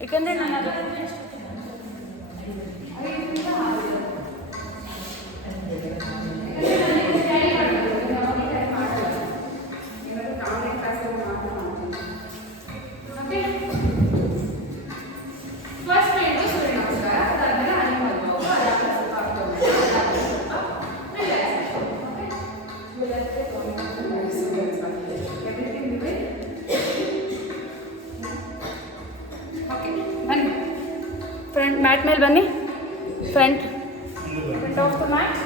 ಯಾಕಂದರೆ ನಾನು front mat ಮೇಲೆ ಬನ್ನಿ. Front of the mat.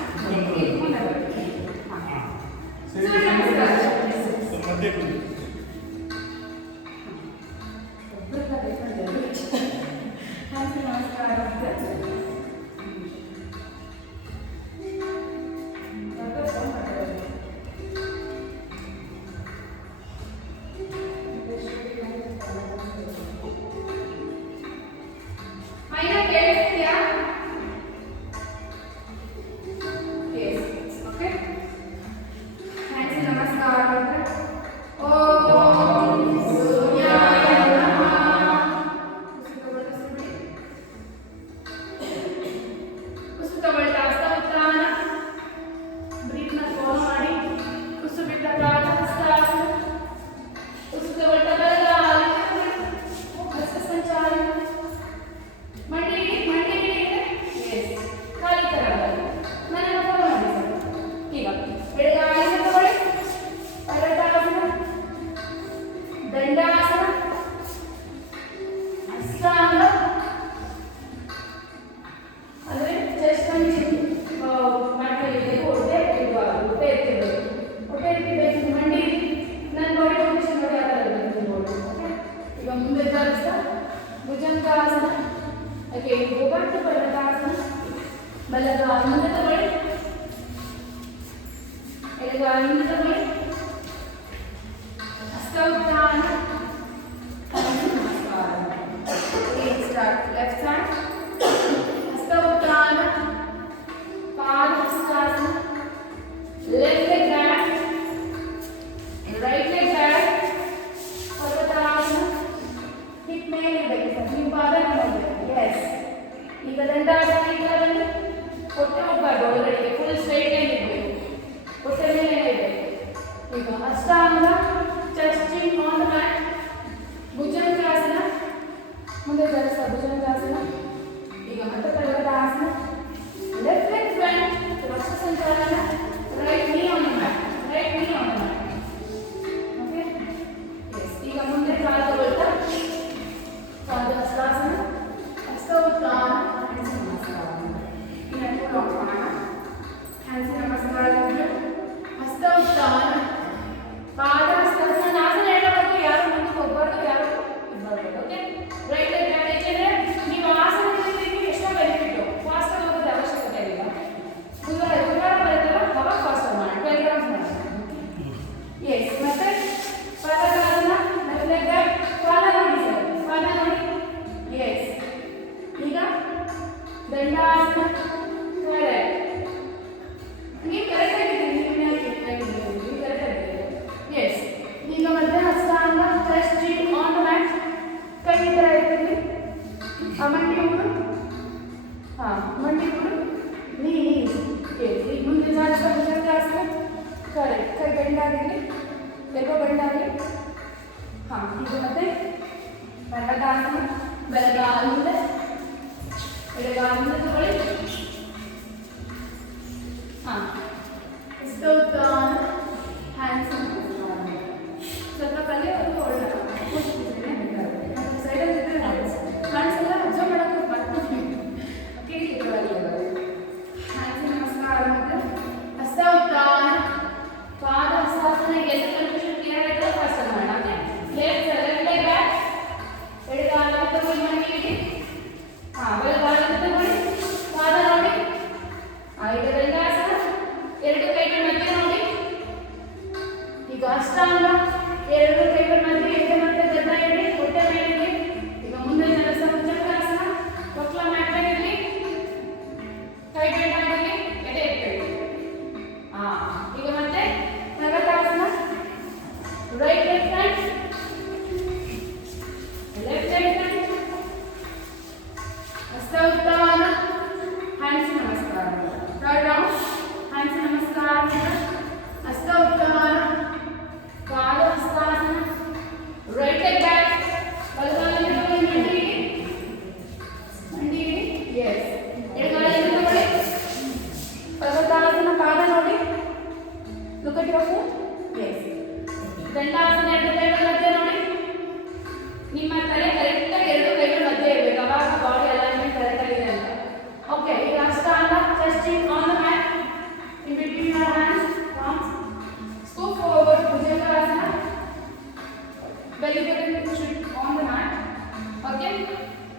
Okay.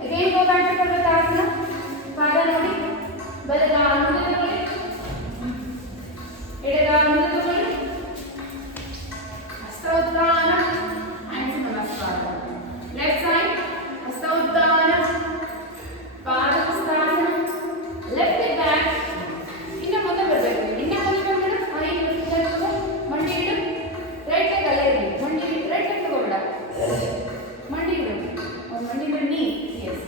Again go back to Parvatasana. Pada ನೋಡಿ ಬಲಗಾಲ ಮುಂದೆ ತಗೊಳ್ಳಿ, ಎಡಗಾಲ ಮುಂದೆ ತಗೊಳ್ಳಿ, ಹಸ್ತ ಉತ್ಥಾನ, hands ನಮಸ್ಕಾರ. Left side ಹಸ್ತ ಉತ್ಥಾನ, ಪಾದ ಹಸ್ತಾಸನ, left leg back. ಇನ್ನ ಮುಂದೆ ಬರಬೇಕು, ಇನ್ನ ಮುಂದೆ ಬಂದ್ಬಿಡು. ಮಂಡಿ ಇಡು, ರೈಟ್ ಲೆಗ್ ಅಲ್ಲೇ ಇರಲಿ. ಮಂಡಿ ರೈಟ್ ಲೆಗ್ ತಗೋಬೇಡ, ಮಂಡಿ ಇಡು. ಒಂದು ಮಂಡಿ ಮೇಲೆ ನೀ. ಎಸ್.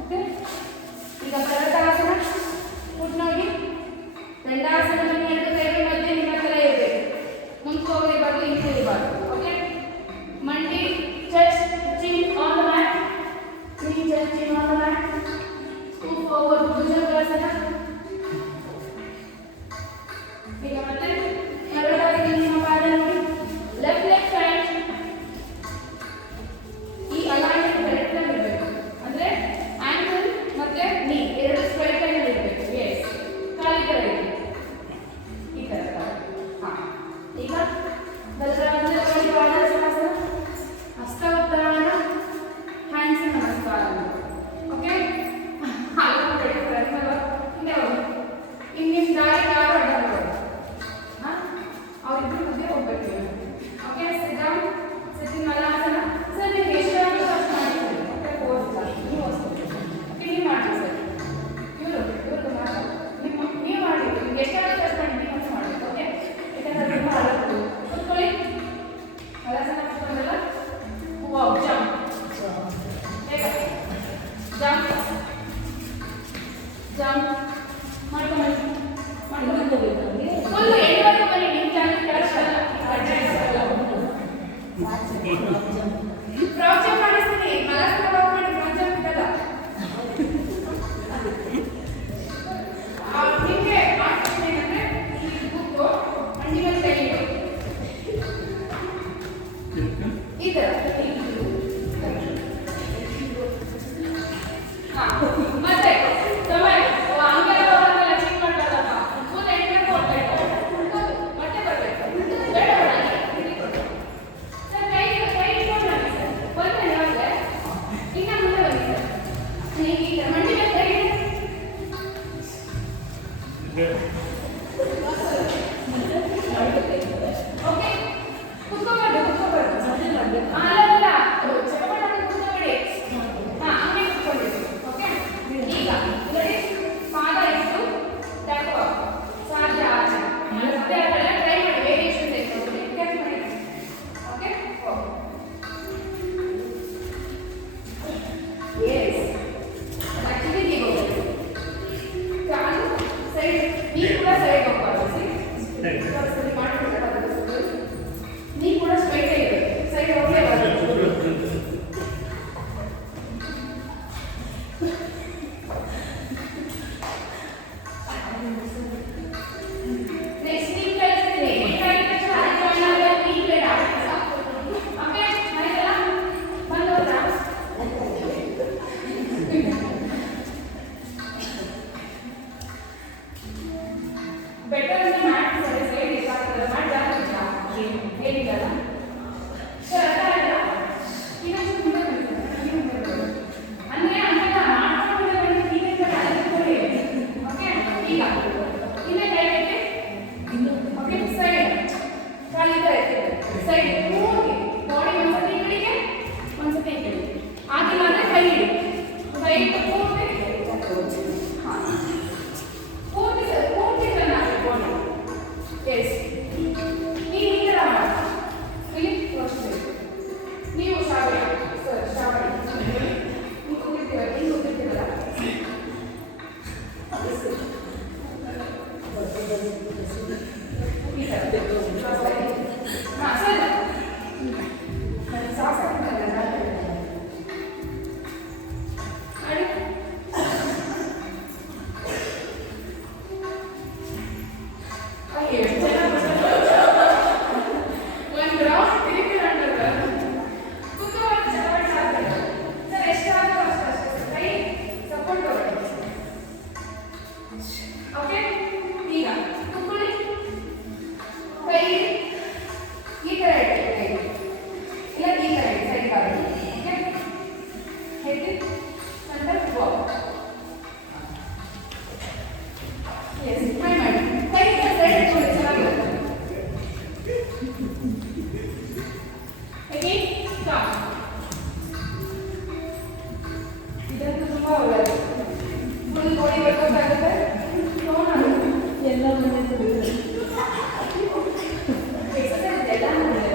ಓಕೆ. ಈಗ ಪರ್ವತಾಸನ. ಫುಟ್ ನೋಡಿ. ದಂಡಾಸನದಲ್ಲಿ ಎರಡು ಕೈಗಳ ಮಧ್ಯೆ ನಿಮ್ಮ ತಲೆ ಇರಬೇಕು. ಮುಂದೆ ಹೋಗಲೇಬಾರ್ದು, ಹಿಂದೆ ಇರಬಾರ್ದು. ಓಕೆ. ಮಂಡಿ chest Chin on the mat. knee chest chin on the mat. Scoop forward bhujangasana. ಈಗ ಮತ್ತೆ ಮರಳಾಗಿ ನಿಮ್ಮ ಪಾದ ನೋಡಿ. Left leg front. ಈ ಅಲೈನ್ಮೆಂಟ್ ಕರೆಕ್ಟ್ ಆಗಿ ಇರಬೇಕು. ಅಂದ್ರೆ ಆಂಕಲ್ ಮತ್ತೆ ನೀ ಎರಡು ಸ್ಟ್ರೈಟ್ ಲೈನ್ ಅಲ್ಲಿ ಇರಬೇಕು. ಎಸ್. ಕಾಲಿ ತರ ಇದೆ. ಈ ತರ. ಹಾ. ಈಗ ಬಲಗೈಯಿಂದ ತಗೊಳ್ಳಿ ಪಾದಾಸನ. ಹಸ್ತ ಉತ್ಥಾನ, ಹ್ಯಾಂಡ್ಸ್ ನಮಸ್ಕಾರ. ಓಕೆ. ಹಾಲು ಕಡೆ ಬರಲ್ಲ. ಹಿಂದೆ ಹೋಗಿ. ಇನ್ನಿಮ್ ದಾರಿ ಯಾರು ಅಡ್ಡ ಬರೋದು. ಹಾ. ಅವರಿಬ್ಬರು ಮಧ್ಯೆ ಹೋಗ್ಬೇಕು. Okay. Sit down. Sit in malasana. Sir ನೀವು ಎಷ್ಟು ಅಷ್ಟು ಮಾಡ್ತೀರಿ. ಓಕೆ. ಪೋಸ್ ನೀವು ಓಕೆ ನೀವು ಮಾಡಿ ಸರ್. ಇವರು ಮಾಡಿ. ನೀವು ಮಾಡಿ. ನಿಮ್ಗೆ ಎಷ್ಟು ಅಷ್ಟು ಮಾಡಿ ನೀವು ಮಾಡಬೇಕು. ಓಕೆ. ಯಾಕಂದ್ರೆ ತುಂಬ ಅಲತ್ತು. ಕೂತ್ಕೊಳ್ಳಿ. ಮಲಾಸನ ಕೂತ್ಕೊಂಡಲ್ಲ. Wow jump. ಜಂಪ್ ಜಂಪ್ ಮಾಡ್ಕೊಂಡು ಫುಲ್ ಎಂಡ್ವರೆಗೂ ಬನ್ನಿ. ನಿಮ್ಮ ಚಾನಲ್ ಕೆಳಗಲ್ಲ ಫ್ರಾಕ್ ಜಂಪ್ ಮಾಡಿಸ್ತೀನಿ. ಮಲಾಸನ ಫ್ರಾಕ್ ಮಾಡಿ ಫ್ರಾಕ್ ಜಂಪ್ ಇದ್ದಲ್ಲ ನಿಮಗೆ ಮಾಡ್ತೀನಿ ಏನಂದ್ರೆ ಈ ಕೂತು ಮಂಡಿ ಮೇಲೆ ಕೈ ಇಡು. ಈ ಥರ ಮತ್ತೆ ಹಂಗೆಲ್ಲ ಬರೋದಲ್ಲ. ಚೆಕ್ ಮಾಡ್ತಾರಲ್ಲ ಫುಲ್ ಎಂಟ್ರೆನ್ಸ್ ಕೊಡ್ಬೇಕು. ಮತ್ತೆ ಬರಬೇಕು. ಬೇಡ ಬೇಡ ಸರ್. ಕೈ ಇಟ್ಕೊಂಡು ಬನ್ನಿ ಸರ್. ಬಂದ್ರೆ ಯಾವಾಗ ಇನ್ನ ಮುಂದೆ ಬನ್ನಿ ಸರ್. ಈಗ ಮಂಡಿ ಮೇಲೆ ಕೈ ಇಡಿ. ಓಕೆ. ಕುತ್ಕೋಬಾರ್ದು ಅಲ್ಲ ಚಪ್ಪಟೆ ಕುತ್ಕೋಬೇಡಿ. ಹಾ ಹಂಗೆ ಕುತ್ಕೊಂಡಿರಿ. ಓಕೆ. ಈಗ ನೋಡಿ ಪಾದ ಇಟ್ಟು ತಗೋ ಸಾಧ್ಯ ಆಚೆ ಮತ್ತೆ ಅದೆಲ್ಲ ಟ್ರೈ ಮಾಡಿ. ವೇರಿಯೇಷನ್ ತೆಗೆದುಕೊಳ್ಳಿ. ಕ್ಯಾಚ್ ಮಾಡಿ. ಓಕೆ. ಎಸ್. ಆಕ್ಚುಲಿ ನೀವು ಕಾಲು ಸೈಡ್ ನೀ ಕೂಡ ಸೈಡ್ ಹೋಗ್ಬಾರ್ದು. ಸರಿ ಮಾಡ್ಕೊಳ್ಬೇಕಾದ್ರೆ ನೀ ಕೂಡ ಸ್ಟ್ರೈಟ್ ಇದೆ. ಸೈಡ್ ಹೋಗ್ಲೇಬಾರ್ದು. ನೆಕ್ಸ್ಟ್ ನೀ ಕಳಿಸ್ತೀನಿ. ಈ ಕೈ ಜಾಯಿನ್ ಆದಾಗ ಈ ಕಡೆ ಓಕೆ. ಆಯ್ತಲ್ಲ ಬಂದೋದ್ರಾ. ಬೆಟರ್ ಅಂದ್ರೆ ಮ್ಯಾಟ್ ಸರಿ ಸೈಡ್ ಇರ್ತಾಗಲ್ಲ. ಮ್ಯಾಟ್ ಜಾಸ್ತಿ ಏನಿಲ್ಲ ಸರ್. ಅರ್ಥ ಆಯ್ತಾ? ಇನ್ನೊಂದು ಮುಂದೆ ಬನ್ನಿ. ಅಂದ್ರೆ ಹಂಗೆಲ್ಲ ಮಾಡ್ಕೊಂಡು ಈಗ ಅಲ್ಲಿಕೊಳ್ಳಿ. ಓಕೆ. ಈಗ ಇನ್ನೇ ಕೈ ಕಟ್ಟಿ. ಓಕೆ. ಸೈಡ್ ಖಾಲಿ ತರ ಇರ್ತದೆ. ಸೈಡ್ ಪೂರ್ತಿ ಬಾಡಿ ಒಂದ್ಸತಿ ಈ ಕಡೆಗೆ ಒಂದ್ಸತಿ ಈ ಕಡೆ. ಆಗಿಲ್ಲ ಅಂದ್ರೆ ಕೈ ಇಡಿ. ಕೈ ಇಟ್ಟು ಪೂರ್ತಿ ಹಾಂ ಪೂರ್ತಿ ಸರ್. ಪೂರ್ತಿ ರನ್ ಆಗಬೇಕು. ಎಸ್. ನೀವು ಈ ಥರ ಮಾಡಿ. ಇಲ್ಲಿ ತೋರಿಸ್ಬೇಕು. ನೀವು ಶಾವರಿ ಸರ್. ಶಾವರಿ ನೀವು ಕೂತಿರ್ತೀರ. ನೀವು ಕೂತಿರ್ತೀರಲ್ಲ ಈ ಥರ. ಹಾಂ ಸರ್. ಸಾಕು ಮಾಡಿ. Straight in, center, walk. Yes, try ಮಾಡಿ. ಕೈ ಸೈಡ್ ಇಟ್ಕೊಳ್ಳಿ, ಚೆನ್ನಾಗಿರುತ್ತೆ. Again, stop. ಇದಂತೂ ತುಂಬಾ ಒಳ್ಳೆಯದು. ಫುಲ್ ಬಾಡಿ ವರ್ಕೌಟ್ ಆಗುತ್ತೆ. ಟೋನ್ ಆಗುತ್ತೆ. ಎಲ್ಲ ಮನೆ ಎಕ್ಸರ್ಸೈಸ್ ಎಲ್ಲ ಮಾಡಿದೆ.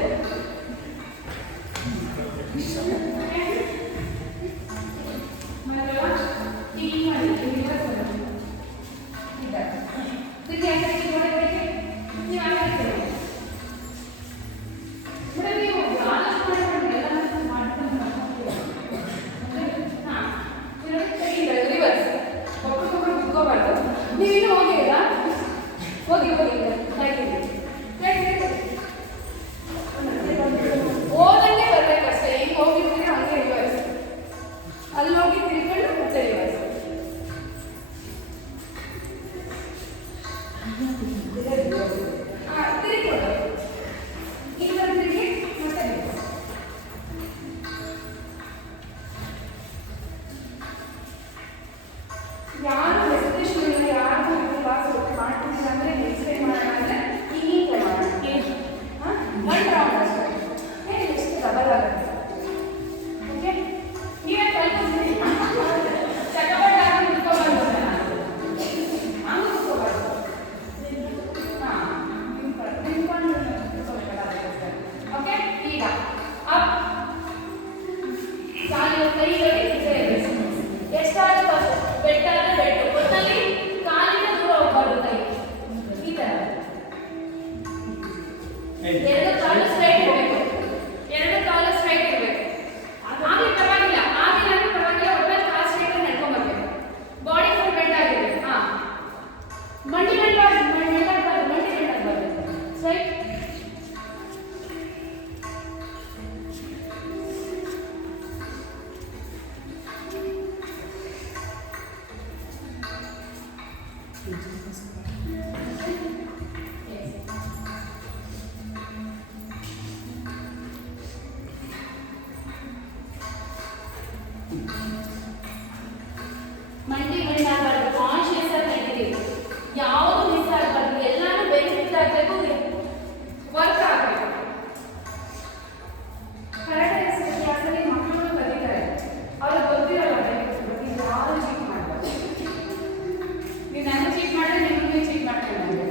ಮಂಡಿ ಬೆಂಡ್ ಆಗಬಾರ್ದು, ಕಾನ್ಶಿಯಸ್ ಆಗಿ ನಡೀತೀವಿ. ಯಾವುದು ಮಿಸ್ ಆಗಬಾರ್ದು, ಎಲ್ಲಾನು ಬೆನಿಫಿಟ್ ಆಗಬೇಕು, ವರ್ಕ್ ಆಗಬೇಕು. ಕರಾಟೆ ಕ್ಲಾಸಲ್ಲಿ ಮಕ್ಕಳು ಕಲಿತಾರೆ, ಅವ್ರಿಗೆ ಗೊತ್ತಿರಲ್ಲ ಬೆನಿಫಿಟ್. ಯಾರು ಚೀಟ್ ಮಾಡಬಾರ್ದು. ನೀವು ನಾನು ಚೀಟ್ ಮಾಡಿದ್ರೆ ನಿಮ್ಮನ್ನು ಚೀಟ್ ಮಾಡ್ತಾರೆ ನನಗೆ.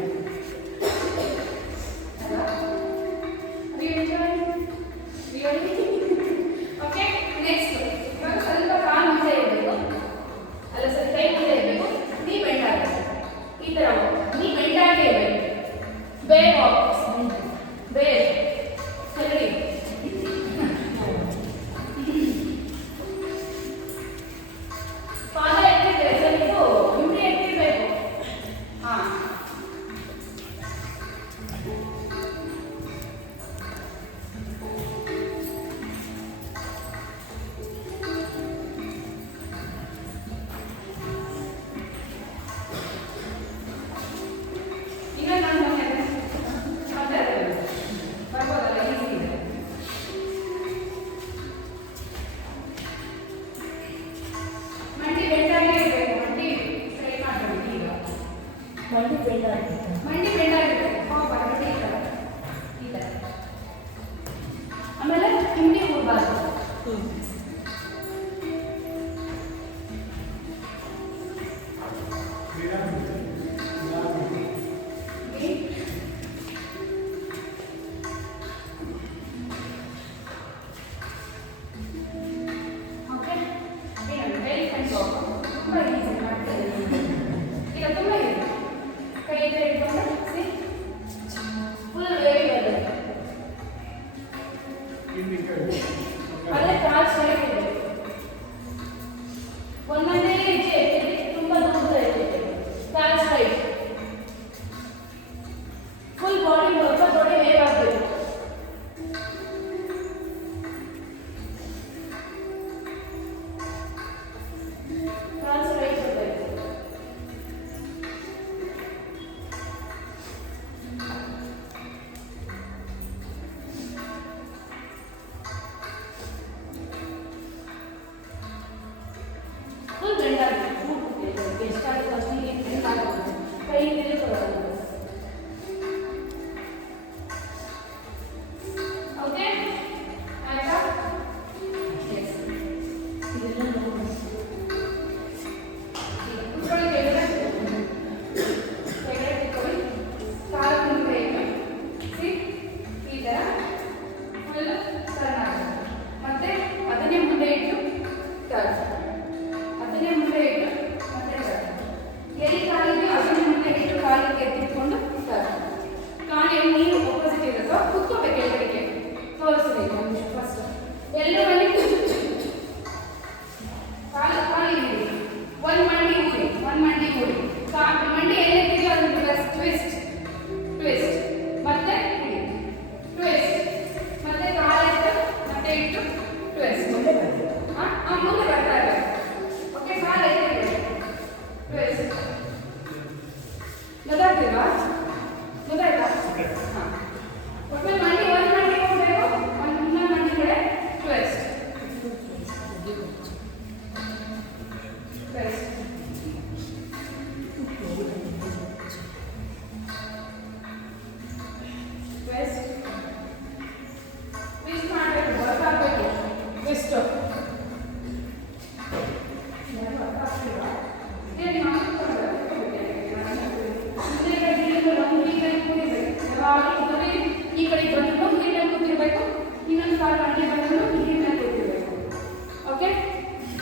ಓಕೆ, ನೆಕ್ಸ್ಟ್ ಇವಾಗ ಸ್ವಲ್ಪ ಕಾಲು ಮುಂದೆ ಇರಬೇಕು, ಅಲ್ಲ ಸರ್ ಕೈ ಮುಂದೆ ಇರಬೇಕು, ನೀ ಬೆಂಡ್ ಆಗಬೇಕು. ಈ ಥರ ನೀ ಬೆಂಡ್ ಆಗೇ ಇರಬೇಕು. ಬೇಗ ವಾಪಸ್ ಬೇಗ ಸರಿ. ಪಾದ ಎತ್ತಿದ್ರೆ ಸರ್ ಇದು ಮುಂದೆ ಎತ್ತಿರಬೇಕು. ಹಾಂ, ಮಂಡಿ ಬೆಂಡ್ ಆಗಿರ್ಬೇಕು. ಬರಬೇಡಿ ಈ ಥರ. ಆಮೇಲೆ ಹಿಂಡಿ ಹೋಗಬಾರ್ದು. Okay, very control. ತುಂಬ ಈಸಿ ಮಾಡ್ತಾರೆ ಈಗ, ತುಂಬ ಈಸಿ. ಕೈ ಎದುರು ಇಟ್ಕೊಂಡು ಫುಲ್ ವೇವಿ ಬರುತ್ತೆ. ಅದೇ ಕಾಲು ಸ್ಟ್ರೈಟ್ ಇರಬೇಕು. ಒಂದೊಂದೇ ಹೆಜ್ಜೆ ತುಂಬ ದೂರ ಇರಬೇಕು. ಕಾಲು ಸ್ಟ್ರೈಟ್, ಫುಲ್ ಬಾಡಿ ಸ್ವಲ್ಪ ಬಾಡಿ ವೇವ್ ಆಗಬೇಕು. ಕಾಲು ಸ್ಟ್ರೈಟ್ ಇರಬೇಕು.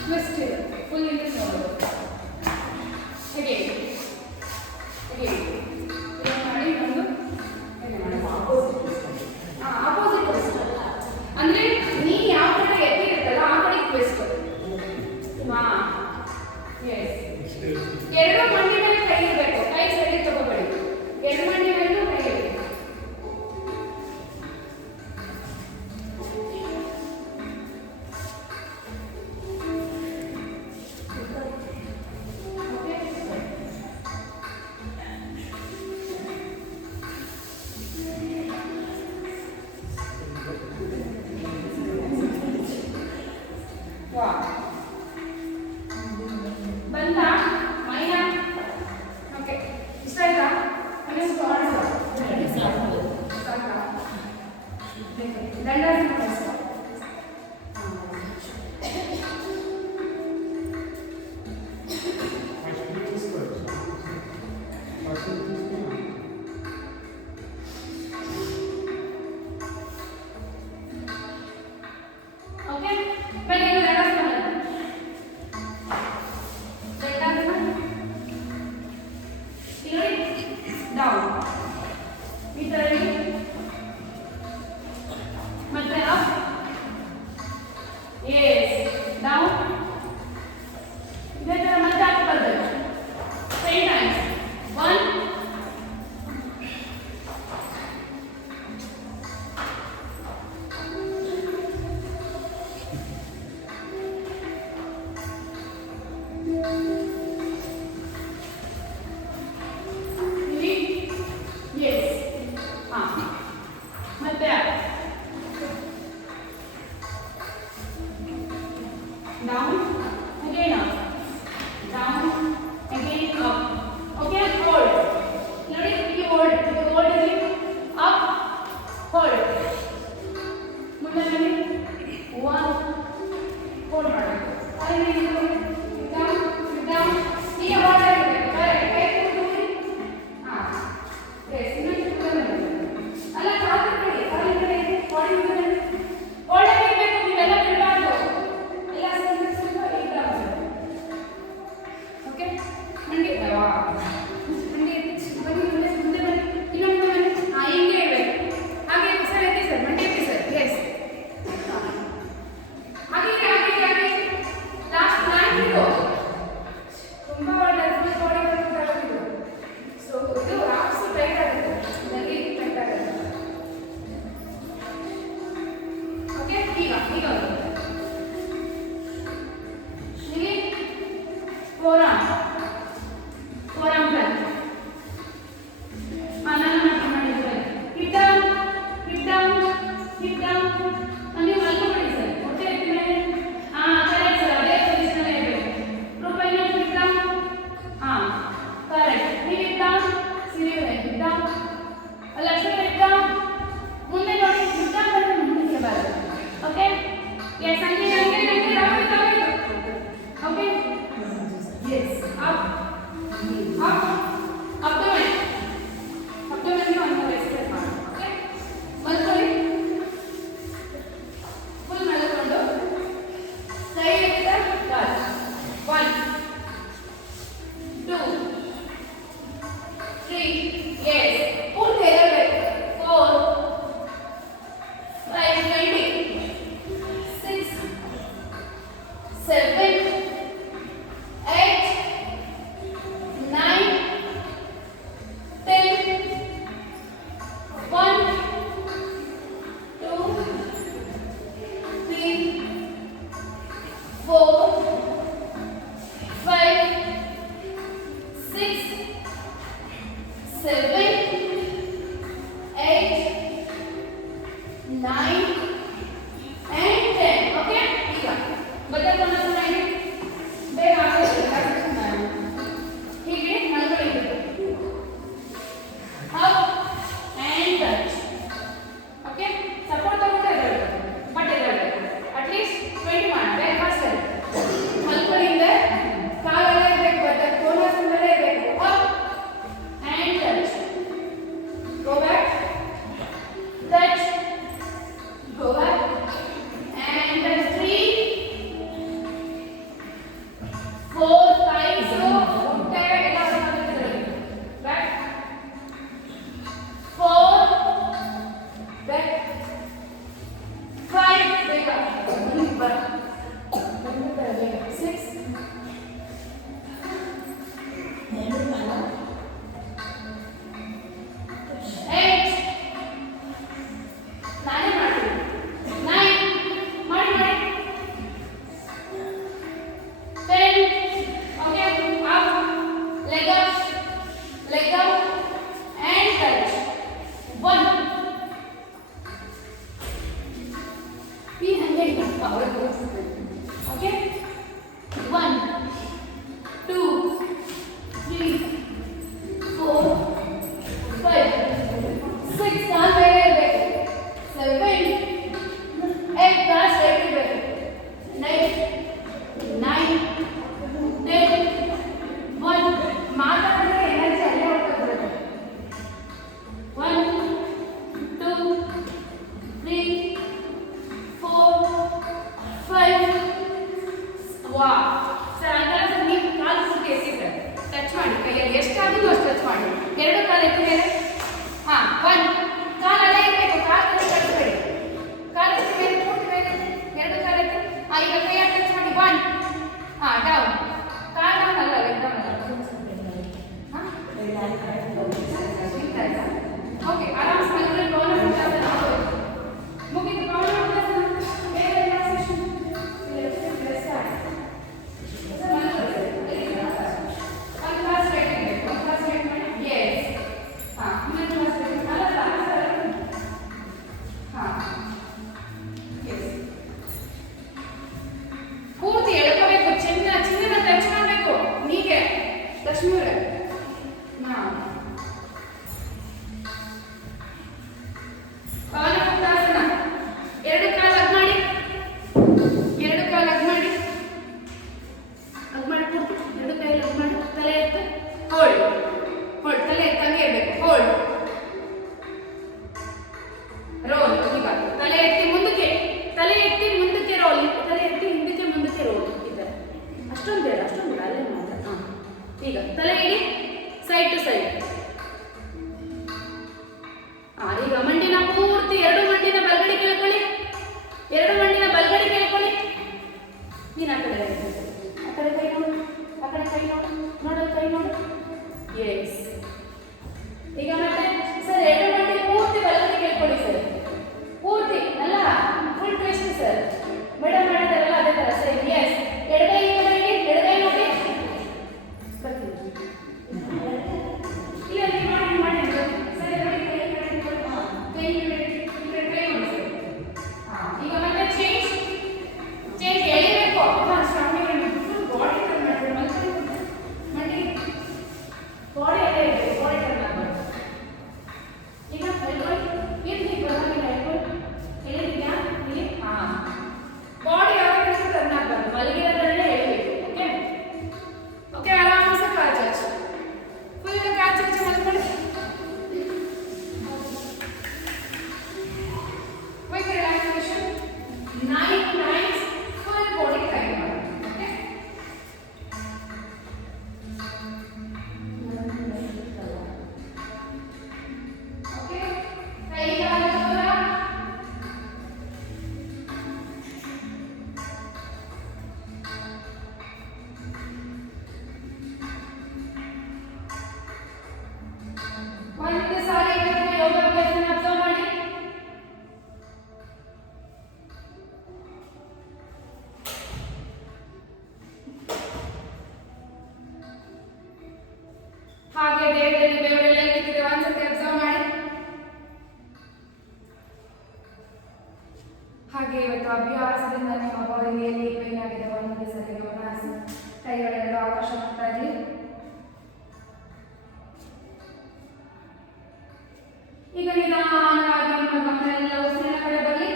ಟ್ವಿಸ್ಟ್ ಇರುತ್ತೆ ಫುಲ್ ಇಂದ ನೋಡೋದು ಹೇಗೆ ಹೇಗೆ ಇದನ್ನು ಮಾಡಿ ಒಂದು ಹೇಗೆ ಮಾಡಿ ಆಪೋಸಿಟ್ ಟ್ವಿಸ್ಟ್ ಅಂದ್ರೆ ನೀ ಯಾವ ಕಡೆ ಎತ್ತಿರುತ್ತಲ್ಲ ಆ ಕಡೆ ಟ್ವಿಸ್ಟ್ ಹಾ ಎಸ್ ಎರಡು ಮಂಡಿ ಮೇಲೆ ಕೈ ಇರಬೇಕು ಕೈ ಸೈಡ್ ತಗೋಬೇಡಿ ಎರಡು ಮಂಡಿ ಮೇಲೂ ಕೈ ಇರಬೇಕು ಬಂತಾ ಮೈನಾ ಓಕೆ ಇಷ್ಟ ಆಯ್ತಾ ಮಾಡಿ ಕೈಯಲ್ಲಿ ಎಷ್ಟಾಗುತ್ತೋ ಅಷ್ಟು ಟಚ್ ಮಾಡಿ. ಎರಡು ಕಾಲು ಎತ್ತ ಮೇಲೆ. ಹಾ 1 ಕಾಲು ಅಲ್ಲೇ ಇರಬೇಕು, ಕಾಲು ಕಳಿಸ್ಬೇಡಿ. ಕಾಲು ಎತ್ತ ಮೇಲೆ, ಪೂರ್ತಿ ಮೇಲೆ, ಎರಡು ಕಾಲು ಎತ್ತ. ಈಗ ಕೈಯಲ್ಲಿ ಟಚ್ ಮಾಡಿ 1. ಡೌನ್. ಕಾಲು ಡೌನ್ ಅಲ್ಲ, ಲೆಗ್ ಡೌನ್ ಅಲ್ಲ. ಓಕೆ, ಆರಾಮ್ ಮಲಗಿ ಗೌರವ ಮುಗಿದು ಗೌರವ ಬೇರೆ ರಿಲ್ಯಾಕ್ಸೇಷನ್. ಪೂರ್ತಿ ಎಳ್ಕೋಬೇಕು, ಚಿನ್ನದ ಟಚ್ ಮಾಡಬೇಕು ನೀಗೆ ಲಕ್ಷ್ಮಿ ಅವರೇ. ಪಾದಪುಟ್ಟಾಸನ. ಎರಡು ಕಾಲು ಅಗ್ ಮಾಡಿ, ಎರಡು ಕಾಲು ಅಗ್ ಮಾಡಿ, ಪೂರ್ತಿ ಎರಡು ಕೈ ಅಗ್ ಮಾಡಿ. ತಲೆ ಎತ್ತು, ಹೋಲ್ಡ್ ಹೋಲ್ಡ್, ತಲೆ ಎತ್ತಂಗೆ ಇರಬೇಕು, ಹೋಲ್ಡ್ ರೋಲ್. ಈಗ ತಲೆ ಎತ್ತಿ ಮುಂದಕ್ಕೆ, ತಲೆ ಎತ್ತಿ ಮುಂದಕ್ಕೆ ರೋಲ್, ತಲೆ ಎತ್ತಿ ಹಿಂದಕ್ಕೆ ಮುಂದಕ್ಕೆ ರೋಲ್. ಇದೆ ಅಷ್ಟೊಂದು ಬೇಡ, ಅಲ್ಲೇ ಮಾತ್ರ. ಈಗ ತಲೆ ಇಡಿ ಸೈಡ್ ಟು ಸೈಡ್. ಈಗ ಮಂಡಿನ ಪೂರ್ತಿ, ಎರಡು ಮಂಡಿನ ಬಲಗಡೆ ಕೇಳ್ಕೊಳ್ಳಿ, ಎರಡು ಮಂಡಿನ ಬಲಗಡೆ ಕೇಳ್ಕೊಳ್ಳಿ. ನೀನು ಆ ಕಡೆ ಕೈ ನೋಡು, ಆ ಕಡೆ ಕೈ ನೋಡು, ನೋಡಲ್ ಕೈ ನೋಡು. ಎಸ್. ಈಗ ಮತ್ತೆ ಸರ್ ಎರಡು ಮಂಡಿ ಪೂರ್ತಿ ಬಲಗಡೆ ಕೇಳ್ಕೊಳ್ಳಿ ಸರ್, ಪೂರ್ತಿ ಅಲ್ಲ, ಫುಲ್ ಟ್ವಿಸ್ಟ್ ಸರ್. ಮೇಡಮ್ ಮಾಡಿದಾರಲ್ಲ ಅದೇ ತರ ಸೇಮ್. ಎಸ್. ಎಡಗೈ ನೋಡಿ, ಎಡಗೈ ನೋಡಿ. ಇಲ್ಲ ಮಾಡಿ ಸರಿ ನೋಡಿ. ಈಗ ಮತ್ತೆ ಚೇಂಜ್ ಎಳಿಬೇಕು. ಬಾಡಿ ಮಂಡಿ ಬಾಡಿ ಎಲ್ಲ ಇರಬೇಕು, ಬಾಡಿ ಟರ್ನ್ ಆಗಬೇಕು. ಈಗ ಇಲ್ಲಿ ಬರೋದಿಲ್ಲ, ಎಲ್ಲಿದ್ಯಾ ಇಲ್ಲಿ. ಬಾಡಿ ಯಾವಾಗ ಟರ್ನ್ ಆಗಬಾರ್ದು, ಮಲಗಿರೋದ್ರಲ್ಲೇ ಎಳಿಬೇಕು. ಓಕೆ ಓಕೆ, ಆರಾಮ್ಸೆ ಕಾಚಾಚು, ಫುಲ್ ಕಾಚಾಚು ಮಲ್ಕೊಳ್ಳಿ. Quick relaxation. 9 times full body time. Okay. Okay. ಕೈ ಕಾಲು ದೂರ. ಒಂದು ಸಾರಿ ಯೋಗಾಭ್ಯಾಸನ ಅಬ್ಸರ್ವ್ ಮಾಡಿ. ಹಾಗೆ ದೇಹದಲ್ಲಿ ಬೆವರೆಲ್ಲ ಎಲ್ಲಿದೆ ಒಂದ್ಸತಿ ಅಬ್ಸರ್ವ್ ಮಾಡಿ. ಹಾಗೆ ಇವತ್ತು ಅಭ್ಯಾಸದಿಂದ ನಿಮ್ಮ ಬಾಡಿಯಲ್ಲಿ ಪೇನ್ ಆಗಿದೆ ಒಂದೇ ಸರಿ ಗಮನಿಸಿ. ಕೈಗಳೆರಡು ಆಕಾಶ ಮಾಡ್ತಾ ಇರಲಿ. ಈಗ ನಿಧಾನವಾಗಿ ನಿಮ್ಮ ಗಮನ ಎಲ್ಲ ಉಸಿರಿನ ಕಡೆ ಬರಲಿ.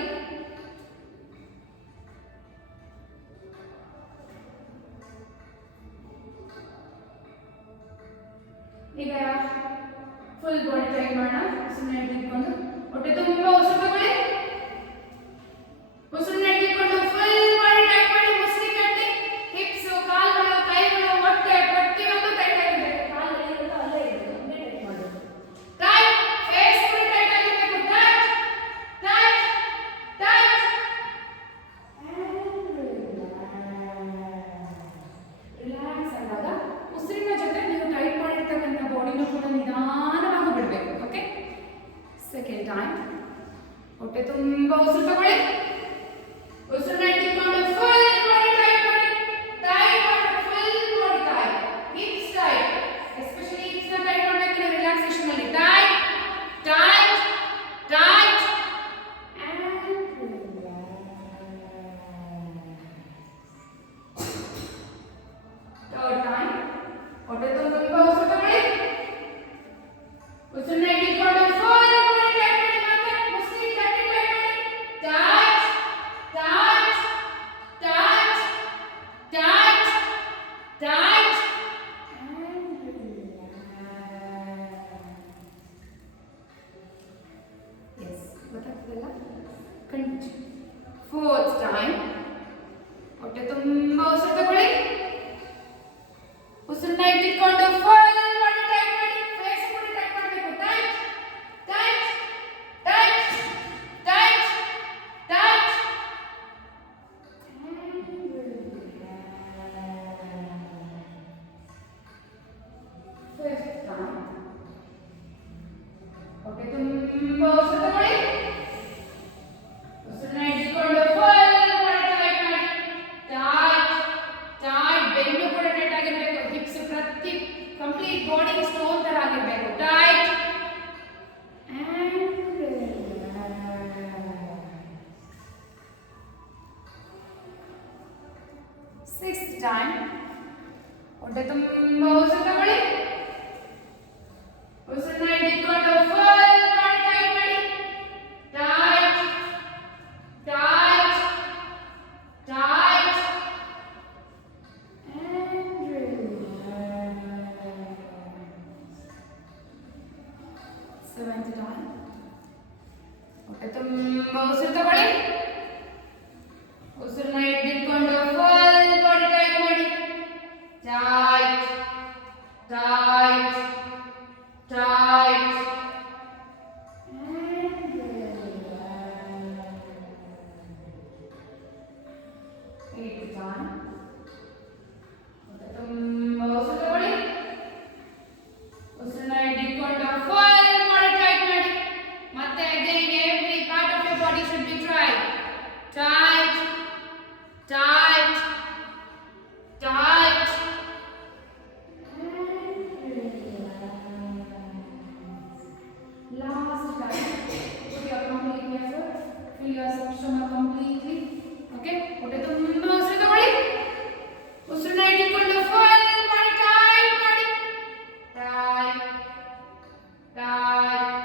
ಈಗ ಫುಲ್ ಬಾಡಿ ಟ್ರೈ ಮಾಡೋಣ. ಸುಮ್ಮನೆ ಇಟ್ಕೊಂಡು ಹೊಟ್ಟೆ ತುಂಬಾ ಉಸಿರು ತಗೊಳ್ಳಿ. ಉಸಿರನ್ನ ಇಟ್ಕೊಂಡು ಫುಲ್ ಬಾಡಿ ಟೈಟ್ ಮಾಡಿ. ಮುಸ್ಲಿ ಕಟ್ಟಿ, ಹಿಪ್ಸ್, ಕಾಲುಗಳು, ಕೈಗಳು, ಹೊಟ್ಟೆ ಪ್ರತಿಯೊಂದು ಟೈಟ್ ಆಗಿರಬೇಕು. ಕಾಲು ಎಲ್ಲಿರುತ್ತೋ ಅಲ್ಲೇ ಇರಬೇಕು, ಅಲ್ಲೇ ಟೈಟ್ ಮಾಡಬೇಕು. ಟೈಟ್, ಫೇಸ್ ಫುಲ್ ಟೈಟ್ ಆಗಿರಬೇಕು. Tight tight tight. ರಿಲ್ಯಾಕ್ಸ್ ಆದಾಗ ಉಸಿರಿನ ಜೊತೆ ನೀವು ಟೈಟ್ ಮಾಡಿರ್ತಕ್ಕಂಥ ಬಾಡಿನೂ ಕೂಡ ನಿಧಾನವಾಗಿ ಬಿಡಬೇಕು. Okay, second time. ಹೊಟ್ಟೆ ತುಂಬಾ ಉಸಿರು ತಗೊಳ್ಳಿ. ಉಸಿರನ್ನ ಇಟ್ಕೊಂಡು ಫುಲ್ ಬಾಡಿ ಟೈಟ್ ಮಾಡಿ. ಟೈಟ್ ಮಾಡಿ, full body tight. Hips tight, especially hips ನ ಟೈಟ್ ಮಾಡಬೇಕು ನೀವು ರಿಲ್ಯಾಕ್ಸೇಷನ್ ಅಲ್ಲಿ. Tight tight tight and third time. ಹೊಟ್ಟೆ ತುಂಬಾ ಉಸಿರು ತಗೊಳ್ಳಿ. ಉಸಿರನ್ನ ಇಟ್ಕೊಂಡು ಫುಲ್ ಬಾಡಿ ಟೈಟ್ ಮಾಡಿ. ಮತ್ತೆ ಮುಸ್ಲಿ ಕಟ್ಟಿ ಟೈಟ್ ಮಾಡಿ. Tight tight tight tight tight yes, ಗೊತ್ತಾಗ್ತಿಲ್ಲ. ಕಂಟಿನ್ಯೂ. Fourth time. ಹೊಟ್ಟೆ ತುಂಬಾ ಉಸಿರು ತಗೊಳ್ಳಿ. ಉಸಿರನ್ನ ಇಟ್ಕೊಂಡು time. ಹೊಟ್ಟೆ ತುಂಬ ಉಸಿರು ತಗೊಳ್ಳಿ. ಉಸಿರನ್ನ ಹಿಡಿದುಕೊಂಡು ಫುಲ್ ಮಾಡಿ ಟೈಟ್ ಮಾಡಿ. Tight tight tight and relax. 7th time. ಹೊಟ್ಟೆ ತುಂಬ ಉಸಿರು ತಗೊಳ್ಳಿ. ಉಸಿರನ್ನ ಹಿಡಿದುಕೊಂಡು ಫುಲ್ ಬಾಡಿ ಟೈಟ್ ಮಾಡಿ. Tight tight tight and relax. 8th time. ಹೊಟ್ಟೆ ತುಂಬ ಉಸಿರು ತಗೊಳ್ಳಿ. ಉಸಿರನ್ನ ಹಿಡಿದುಕೊಂಡು ಫುಲ್ ಬಾಡಿ ಟೈಟ್ ಮಾಡಿ. ಮತ್ತೆ again every part of your body should be tight. Tight, tight, tight. Last time, put your complete effort, fill your stomach completely. Okay? ಹೊಟ್ಟೆ ತುಂಬ ಉಸಿರು ತಗೊಳ್ಳಿ. ಉಸಿರನ್ನ ಹಿಡಿದುಕೊಂಡು ಫುಲ್ ಮಾಡಿ ಟೈಟ್ ಮಾಡಿ. Tight tight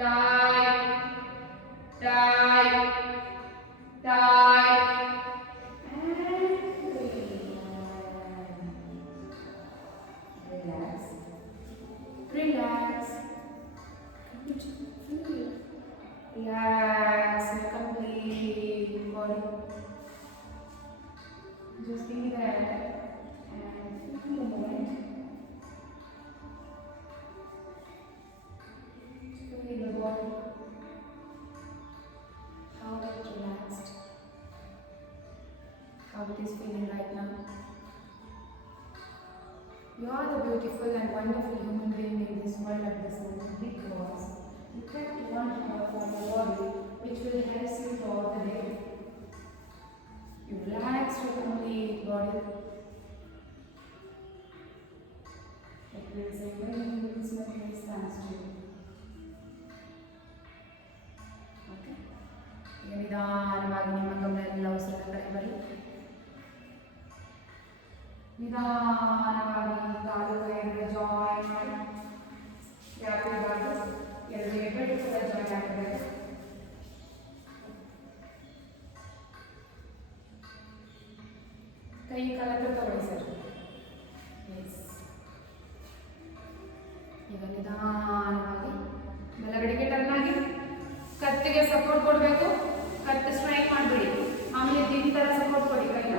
tight tight tight and relax. Relax. Relax your complete body. Just give me that and feel the moment. Feel the body. How it relaxed, how it is feeling right now. You are the beautiful and wonderful human being in this world at this moment because you kept one half of your body which will help you throughout the day. You relax your complete body. It will say when you stands to you. Okay? ಈಗ ನಿಧಾನವಾಗಿ ನಿಮ್ಮ ಗಮನ ಉಸಿರಿನ ಕಡೆ ಬರಲಿ. ನಿಧಾನವಾಗಿ ಕಾಲು ಕೈಯನ್ನು join ಮಾಡಿ. ಯಾಕಿರಬಾರ್ದು, ಎರಡು ಹೆಬ್ಬೆಟ್ಟು ಕೂಡ ಜಾಯಿನ್ ಆಗಬೇಕು. ಕೈ ಕಾಲ ತಗೊಳ್ಳಿ ಸರ್. ಈಗ ನಿಧಾನವಾಗಿ ಬಲಗಡೆಗೆ ಟರ್ನ್ ಆಗಿ ಕತ್ತಿಗೆ ಸಪೋರ್ಟ್ ಕೊಡಬೇಕು. ಕತ್ತು ಸ್ಟ್ರೈಕ್ ಮಾಡಬೇಡಿ. ಆಮೇಲೆ ಈ ಥರ ಸಪೋರ್ಟ್ ಕೊಡಿ ಕೈನ.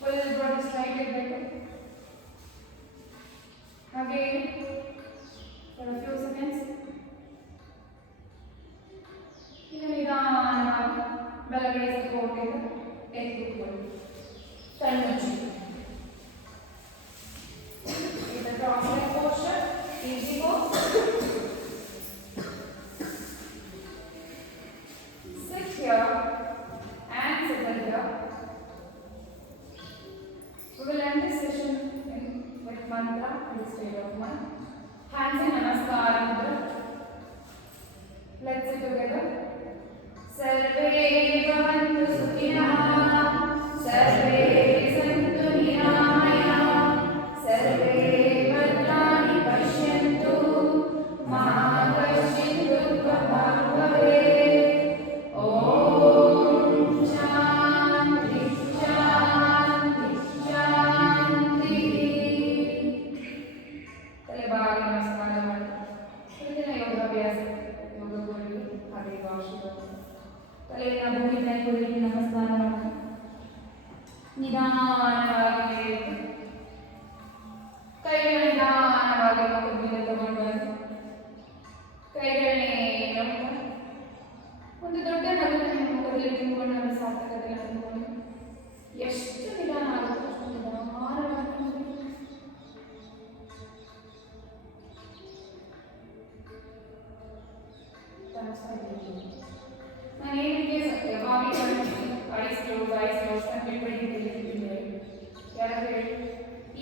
ಫುಲ್ ಬಾಡಿ ಸ್ಟ್ರೈಕ್ ಇರಬೇಕು. ಹಾಗೆ ಫಾರ್ ಅ ಫ್ಯೂ ಸೆಕೆಂಡ್ಸ್. ಈಗ ನಿಧಾನವಾಗಿ ಬಲಗಡೆ ಸಪೋರ್ಟ್ ಇದೆ ಎದ್ದು ಕೂತ್ಕೊಳ್ಳಿ. ಕೈ ಮುಚ್ಚಿ. Cross-leg posture, easy go. Sit here and settle here. We will end this session with mantra in the state of mind. Hands in Namaskar mudra. Let's sit together. Sarve bhavantu sukhinah. Sarve santu niramayah. Sarve ನಿಧಾನವಾಗಿ ಕೈಗಳ ನಿಧಾನವಾಗಿ ಮುಖದ ತಗೊಂಡು ಬಂದು ಕೈಗಳನ್ನೇ ಒಂದು ದೊಡ್ಡ ನಗರ ಮುಖದಲ್ಲಿ ತುಂಬಿಕೊಂಡು ನಮ್ಮ ಸಾರ್ಥಕತೆ ಅಂದ್ಕೊಂಡು ಎಷ್ಟು ನಿಧಾನ ಆಗುತ್ತೆ ಅಷ್ಟು ನಿಧಾನವಾಗಿ ನಾನು ಏನಕ್ಕೆ ಯಾವಾಗ ಐಸ್ ಕ್ಲೋಸ್ ಬಿಟ್ಬಿಟ್ಟಿದ್ದೀನಿ ಯಾರು ಹೇಳಿ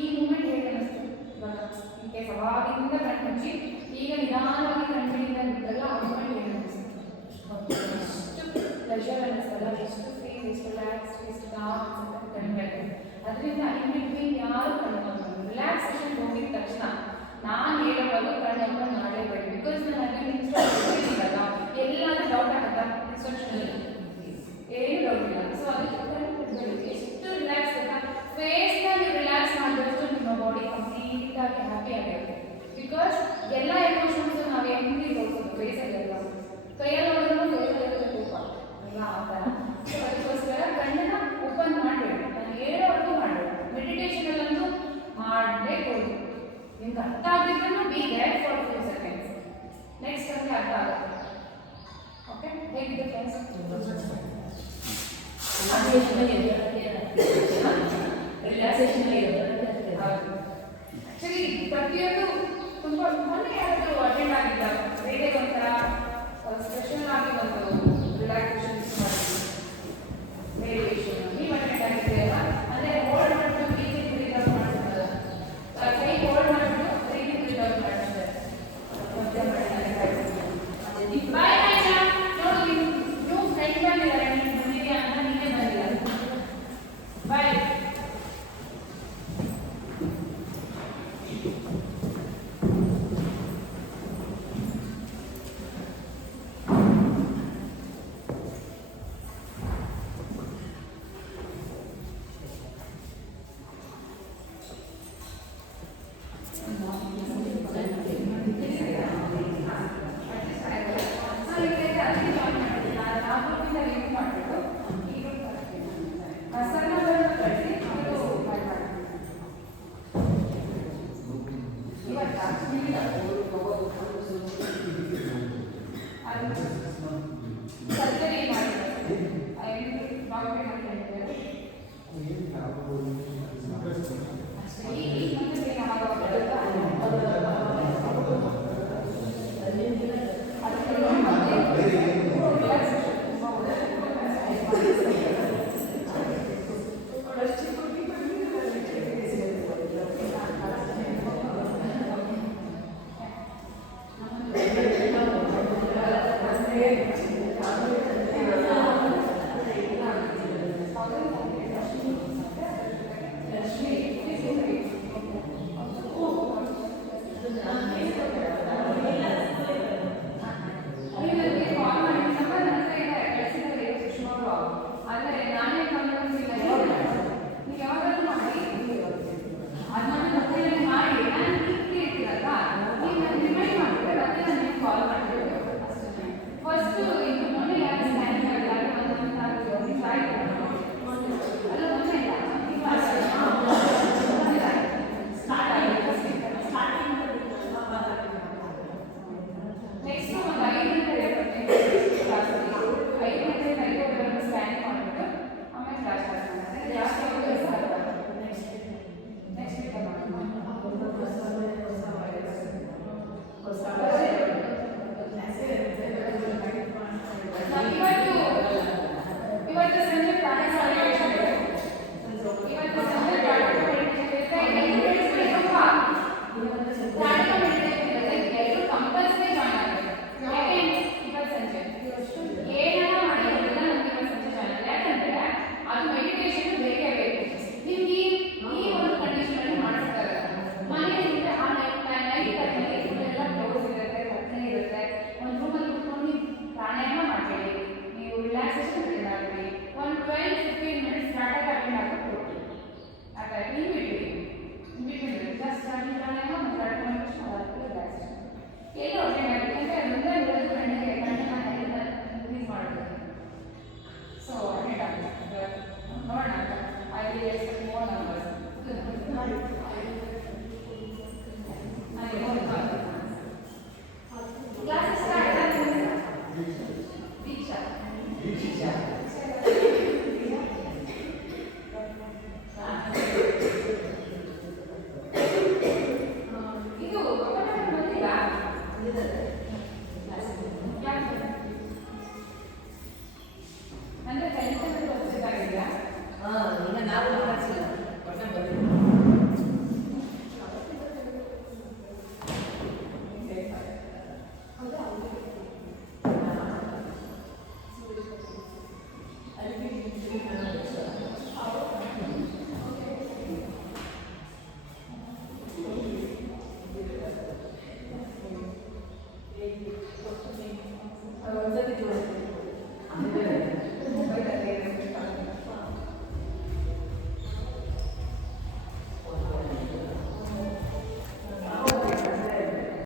ಈ ಮೂಮೆಂಟ್ ಹೇಗೆ ಅನ್ನಿಸ್ತು ಇವಾಗ ಇನ್ ಕೇಸ್ ಅವಾಗಿಂದ ಕಣ್ಮುಚ್ಚಿ ಈಗ ನಿಧಾನವಾಗಿ ಕಣ್ಣಿಂದ ಬಿಟ್ಟಲ್ಲ ಆ ಮೂಮೆಂಟ್ ಎಷ್ಟು ರಿಲ್ಯಾಕ್ಸ್ ಎಷ್ಟು ಕಾಮ್ ಅಂತ ಕಡಿಮೆ ಆಗುತ್ತೆ. ಅದರಿಂದ ಇನ್ ಬಿಟ್ವೀನ್ ಯಾರು ಕಣ್ಣು ರಿಲ್ಯಾಕ್ಸೇಷನ್ ಹೋಗಿದ ತಕ್ಷಣ ನಾನು ಹೇಳೋವಾಗ ಕಣ್ಣು ಓಪನ್ ಮಾಡಲೇಬೇಡಿ. ಬಿಕಾಸ್ ನಾನು ಅದನ್ನು ಇನ್ಸ್ಟ್ರಕ್ಷನ್ ಎಲ್ಲಾದ್ರೂ ಡೌಟ್ ಆಗುತ್ತಾ ಇನ್ಸ್ಟ್ರಕ್ಷನ್ ಏನು ಡೌಟ್ ಇಲ್ಲ. ಸೊ ಅದಕ್ಕೆ ಎಷ್ಟು ರಿಲ್ಯಾಕ್ಸ್ ಬೇಕಾ ಫೇಸ್ನ ನೀವು ರಿಲ್ಯಾಕ್ಸ್ ಮಾಡಿದಷ್ಟು ನಿಮ್ಮ ಬಾಡಿ ಕಂಪ್ಲೀಟ್ ಆಗಿ ಹ್ಯಾಪಿ ಆಗಿರುತ್ತೆ. ಬಿಕಾಸ್ ಎಲ್ಲ ಎಮೋಷನ್ಸ್ ನಾವು ಹೆಂಗೆ ಹೋಗ್ಬೋದು ಫೇಸಲ್ಲೆಲ್ಲ ಕೈಯಲ್ಲಿ ನೋಡಿದ್ರು ಫೇಸಲ್ಲಿ ಕೋಪ ಅಲ್ಲ ಆ ಥರ. ಸೊ ಅದಕ್ಕೋಸ್ಕರ ಕಣ್ಣನ್ನ ಓಪನ್ ಮಾಡಬೇಡಿ. ನಾನು ಹೇಳೋವರೆಗೂ ಮಾಡಬೇಡಿ. ಮೆಡಿಟೇಷನಲ್ಲಂತೂ ಮಾಡಲೇಬಹುದು. ನಿಮ್ಗೆ ಅರ್ಥ ಆಗಿದ್ರು be there for few seconds. Next ನಮಗೆ ಅರ್ಥ ಆಗುತ್ತೆ. ಓಕೆ ಹೇಗಿದೆ ಫ್ರೆಂಡ್ಸ್? ಆಕ್ಚುಲಿ ಪ್ರತಿಯೊಂದು ತುಂಬ ಮೊನ್ನೆ ಯಾರಾದರೂ ಅಟೆಂಡ್ ಆಗಿದ್ದಾರೆ ಬೇರೆ ಒಂಥರ ಸ್ಪೆಷಲ್ ಆಗಿ ಒಂದು ರಿಲ್ಯಾಕ್ಸೇಷನ್ ಮೆಡಿಟೇಷನ್ ನೀವು ಅಟೆಂಡ್ ಆಗಿದ್ದೀರಲ್ಲ, ಅಂದರೆ ಹೋಲ್ಡ್ ಮಾಡಿಬಿಟ್ಟು ಬ್ರೀತಿಂಗ್ ಬ್ರೀತ್ ಔಟ್ ಮಾಡ್ತಾರೆ. ಕೈ ಹೋಲ್ಡ್ ಮಾಡಿಬಿಟ್ಟು ಬ್ರೀತಿಂಗ್ ಬ್ರೀತ್ ಔಟ್ ಮಾಡ್ತಾರೆ. ಬಾಯ್ ಆಯ್ತಾ ನೋಡಿ ನೀವು ಫ್ರೆಂಡ್ ಬಂದಿದ್ದಾರೆ ನೀವು ಬಂದಿದ್ದೀಯಾ ಅಂತ ನೀವೇ ಬಂದಿಲ್ಲ. ಬಾಯ್. Dixia.